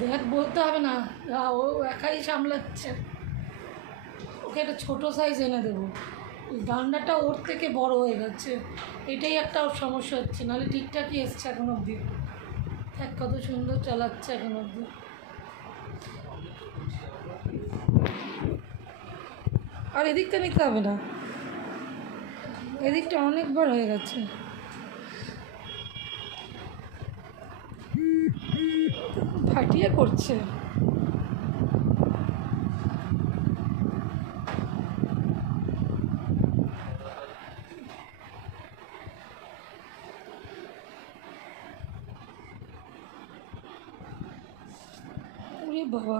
দেখ বলতে হবে না, ও একাই সামলাচ্ছে। ওকে একটা ছোটো সাইজ এনে দেবো। ডান্ডাটা ওর থেকে বড় হয়ে গেছে, এটাই একটা ওর সমস্যা হচ্ছে, নাহলে ঠিকঠাকই এসছে এখন অবধি। দেখ কত সুন্দর চালাচ্ছে এখন অবধি। আর এদিকটা নিতে হবে না, এদিকটা অনেকবার হয়ে গেছে। ফাটিয়ে করছে। ওরে বাবা,